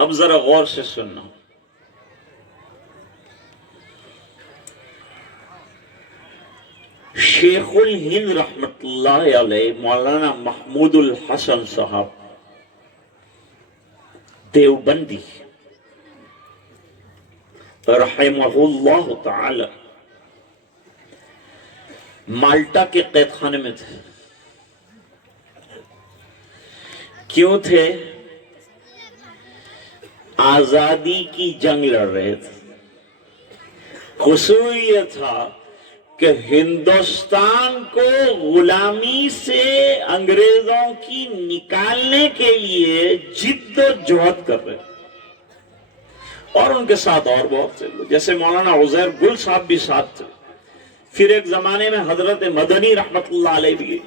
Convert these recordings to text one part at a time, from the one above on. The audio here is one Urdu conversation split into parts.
اب ذرا غور سے سننا. شیخ الہند رحمت اللہ علیہ مولانا محمود الحسن صاحب دیوبندی رحمہ اللہ تعالی مالٹا کے قید خانے میں تھے. کیوں تھے؟ آزادی کی جنگ لڑ رہے تھے. قصور یہ تھا کہ ہندوستان کو غلامی سے انگریزوں کی نکالنے کے لیے جد و جہد کر رہے تھے. اور ان کے ساتھ اور بہت سے لوگ جیسے مولانا عزیر گل صاحب بھی ساتھ تھے. پھر ایک زمانے میں حضرت مدنی رحمت اللہ علیہ بھی.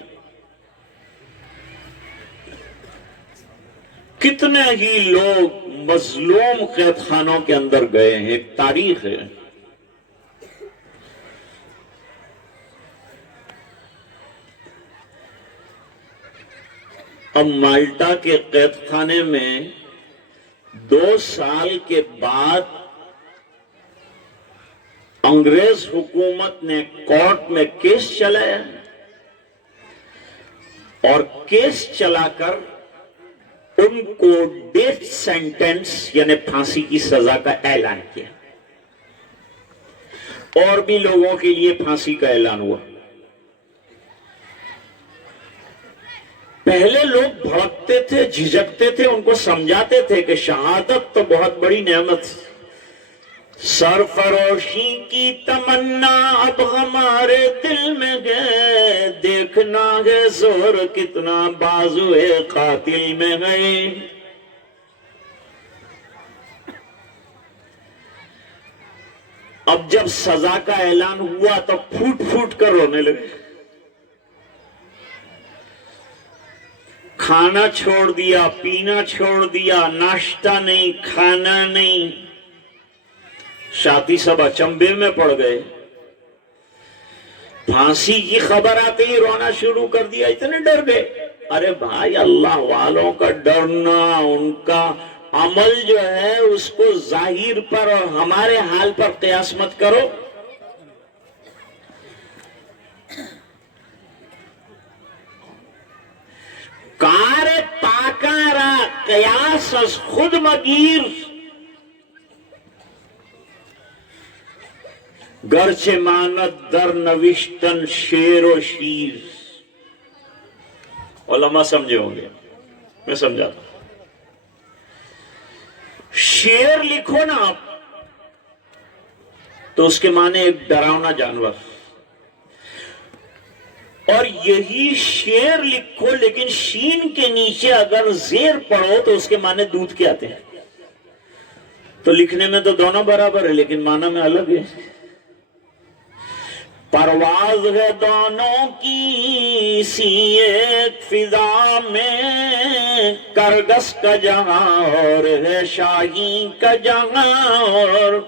کتنے ہی لوگ مظلوم قید خانوں کے اندر گئے ہیں. ایک تاریخ ہے. اب مالٹا کے قید خانے میں 2 سال کے بعد انگریز حکومت نے کورٹ میں کیس چلایا اور کیس چلا کر ان کو ڈیتھ سینٹنس یعنی پھانسی کی سزا کا اعلان کیا. اور بھی لوگوں کے لیے پھانسی کا اعلان ہوا. پہلے لوگ بھڑکتے تھے، جھجکتے تھے، ان کو سمجھاتے تھے کہ شہادت تو بہت بڑی نعمت. سرفروشی کی تمنا اب ہمارے دل میں ہے، دیکھنا ہے زور کتنا بازوئے قاتل میں ہے. اب جب سزا کا اعلان ہوا تو پھوٹ پھوٹ کر رونے لگے. کھانا چھوڑ دیا، پینا چھوڑ دیا، ناشتہ نہیں، کھانا نہیں. ساتھی سب اچنبے میں پڑ گئے. پھانسی کی خبر آتے ہی رونا شروع کر دیا. اتنے ڈر گئے. ارے بھائی، اللہ والوں کا ڈرنا، ان کا عمل جو ہے اس کو ظاہر پر اور ہمارے حال پر قیاس مت کرو. کار پاکارا قیاس از خود مگیر، گرچه ماند در نوشتن شیر و شیر. علماء سمجھے ہوں گے، میں سمجھاتا ہوں. شیر لکھو نا آپ تو اس کے معنی ایک ڈراؤنا جانور، اور یہی شیر لکھو لیکن شین کے نیچے اگر زیر پڑھو تو اس کے معنی دودھ کے آتے ہیں. تو لکھنے میں تو دونوں برابر ہے لیکن معنی میں الگ ہے. پرواز ہے دونوں کی سی ایک فضا میں، کرگس کا جہاں اور ہے شاہی کا جہاں. اور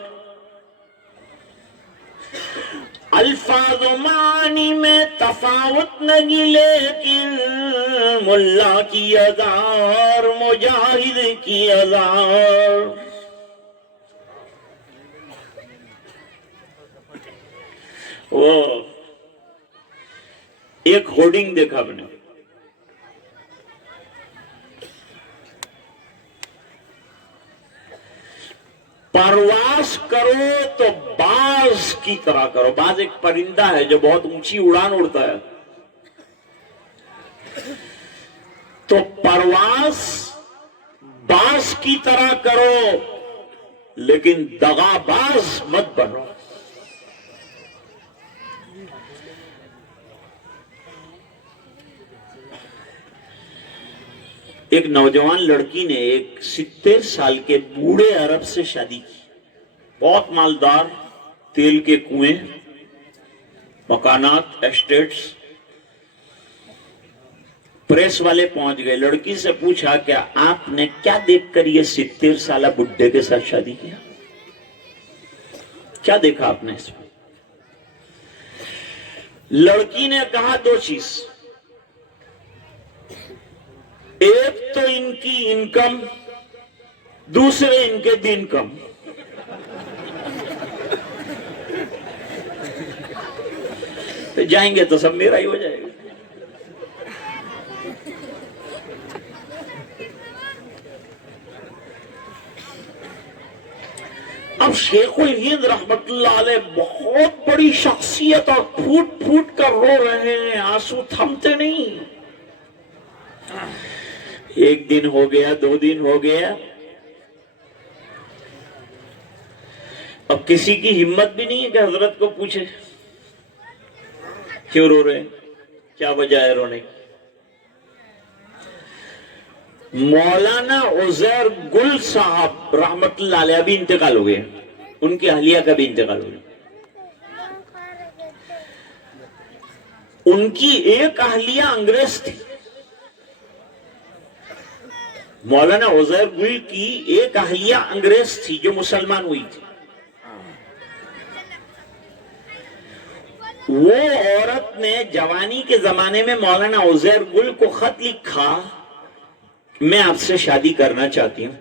الفاظ و معنی میں تفاوت نہیں لیکن ملا کی ادا اور مجاہد کی ادا. وہ ایک ہورڈنگ دیکھا میں نے، پرواز کرو تو باز کی طرح کرو. باز ایک پرندہ ہے جو بہت اونچی اڑان اڑتا ہے. تو پرواز باز کی طرح کرو لیکن دغا باز مت بنو. ایک نوجوان لڑکی نے ایک 70 سال کے بوڑھے عرب سے شادی کی. بہت مالدار، تیل کے کنویں، مکانات، ایسٹیٹس. پریس والے پہنچ گئے. لڑکی سے پوچھا کہ آپ نے کیا دیکھ کر یہ 70 سالہ بڈھے کے ساتھ شادی کیا؟ کیا دیکھا آپ نے اس میں؟ لڑکی نے کہا 2 چیز. ایک تو ان کی انکم دوسرے ان کے دن کم. تو جائیں گے تو سب میرا ہی ہو جائے گا. اب شیخ الہند رحمت اللہ علیہ بہت بڑی شخصیت اور پھوٹ پھوٹ کر رو رہے ہیں, آنسو تھمتے نہیں. ایک دن ہو گیا, 2 دن ہو گیا, اب کسی کی ہمت بھی نہیں ہے کہ حضرت کو پوچھے کیوں رو رہے ہیں, کیا وجہ ہے رونے کی. مولانا عزیر گل صاحب رحمت اللہ علیہ بھی انتقال ہو گئے, ان کی اہلیہ کا بھی انتقال ہو گیا. ان کی ایک اہلیہ انگریز تھی. مولانا عزیر گل کی ایک اہلیہ انگریز تھی جو مسلمان ہوئی تھی. وہ عورت نے جوانی کے زمانے میں مولانا عزیر گل کو خط لکھا, میں آپ سے شادی کرنا چاہتی ہوں.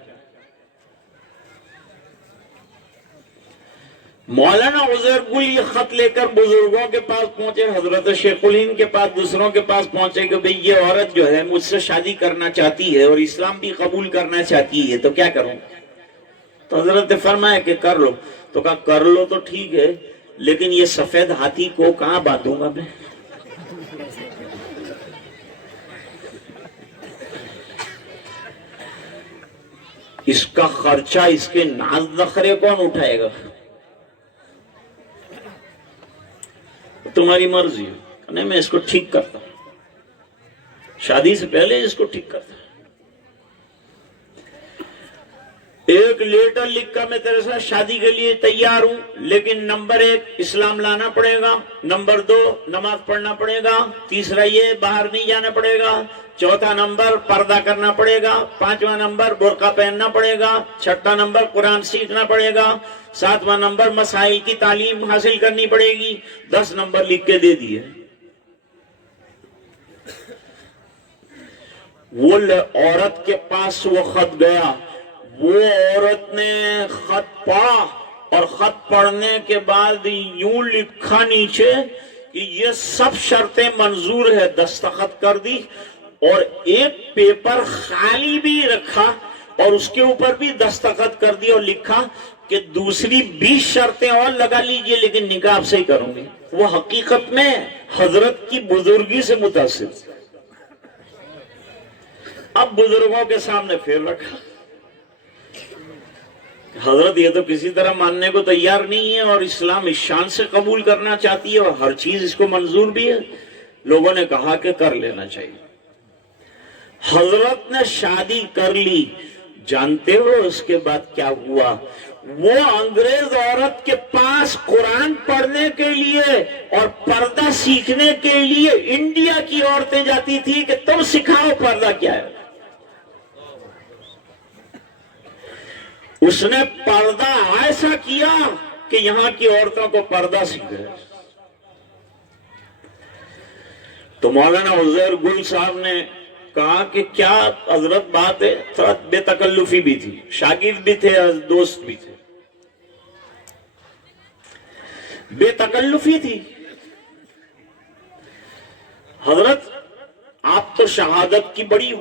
مولانا عزیر گل یہ خط لے کر بزرگوں کے پاس پہنچے, حضرت شیخ الہند کے پاس, دوسروں کے پاس پہنچے کہ بھئی یہ عورت جو ہے مجھ سے شادی کرنا چاہتی ہے اور اسلام بھی قبول کرنا چاہتی ہے, تو کیا کروں؟ تو حضرت نے فرمایا کہ کر لو. تو کہا کر لو تو ٹھیک ہے, لیکن یہ سفید ہاتھی کو کہاں باندھوں گا میں؟ اس کا خرچہ, اس کے ناز نخرے کون اٹھائے گا؟ تمہاری مرضی ہے. نہیں, میں اس کو ٹھیک کرتا ہوں, شادی سے پہلے اس کو ٹھیک کرتا ہوں. ایک لیٹر لکھا میں تیرے ساتھ شادی کے لیے تیار ہوں, لیکن نمبر 1 اسلام لانا پڑے گا, نمبر 2 نماز پڑھنا پڑے گا, تیسرا یہ باہر نہیں جانا پڑے گا, چوتھا نمبر پردہ کرنا پڑے گا, 5واں نمبر برقع پہننا پڑے گا, 6واں نمبر قرآن سیکھنا پڑے گا, 7واں نمبر مسائل کی تعلیم حاصل کرنی پڑے گی. 10 نمبر لکھ کے دے دیے. وہ عورت کے پاس وہ خط گیا, وہ عورت نے خط پڑھا اور خط پڑھنے کے بعد یوں لکھا نیچے کہ یہ سب شرطیں منظور ہے, دستخط کر دی, اور ایک پیپر خالی بھی رکھا اور اس کے اوپر بھی دستخط کر دی اور لکھا کہ دوسری 20 شرطیں اور لگا لیجئے, لیکن نکاح آپ سے ہی کروں گی. وہ حقیقت میں حضرت کی بزرگی سے متاثر. اب بزرگوں کے سامنے پھر رکھا, حضرت یہ تو کسی طرح ماننے کو تیار نہیں ہے اور اسلام اس شان سے قبول کرنا چاہتی ہے اور ہر چیز اس کو منظور بھی ہے. لوگوں نے کہا کہ کر لینا چاہیے. حضرت نے شادی کر لی. جانتے ہو اس کے بعد کیا ہوا؟ وہ انگریز عورت کے پاس قرآن پڑھنے کے لیے اور پردہ سیکھنے کے لیے انڈیا کی عورتیں جاتی تھی کہ تم سکھاؤ پردہ کیا ہے. اس نے پردہ ایسا کیا کہ یہاں کی عورتوں کو پردہ سیکھے. تو مولانا عزیر گل صاحب نے کہا کہ کیا حضرت بات ہے, تھوڑا بے تکلفی بھی تھی, شاگرد بھی تھے, دوست بھی تھے, بے تکلفی تھی. حضرت آپ تو شہادت کی بڑی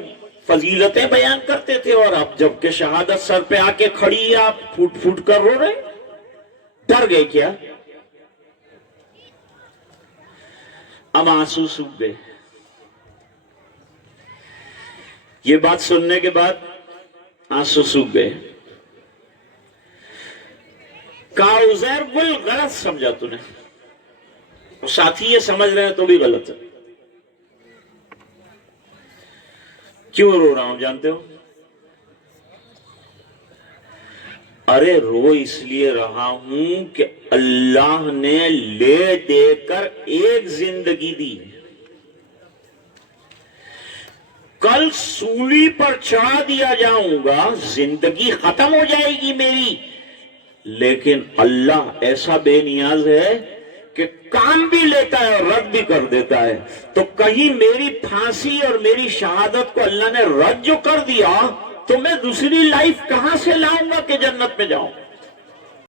فضیلتیں بیان کرتے تھے, اور آپ جب کہ شہادت سر پہ آ کے کھڑی ہے آپ پھوٹ پھوٹ کر رو رہے, ڈر گئے کیا؟ اب آنسو سوکھ گئے. یہ بات سننے کے بعد آنسو سوکھ گئے. کہا عزیر گل غلط سمجھا تو نے, ساتھی یہ سمجھ رہے ہیں تو بھی غلط ہے. کیوں رو رہا ہوں جانتے ہو؟ ارے رو اس لیے رہا ہوں کہ اللہ نے لے دے کر ایک زندگی دی, کل سولی پر چڑھا دیا جاؤں گا, زندگی ختم ہو جائے گی میری, لیکن اللہ ایسا بے نیاز ہے کہ کام بھی لیتا ہے اور رد بھی کر دیتا ہے. تو کہیں میری پھانسی اور میری شہادت کو اللہ نے رد جو کر دیا تو میں دوسری لائف کہاں سے لاؤں گا کہ جنت میں جاؤں؟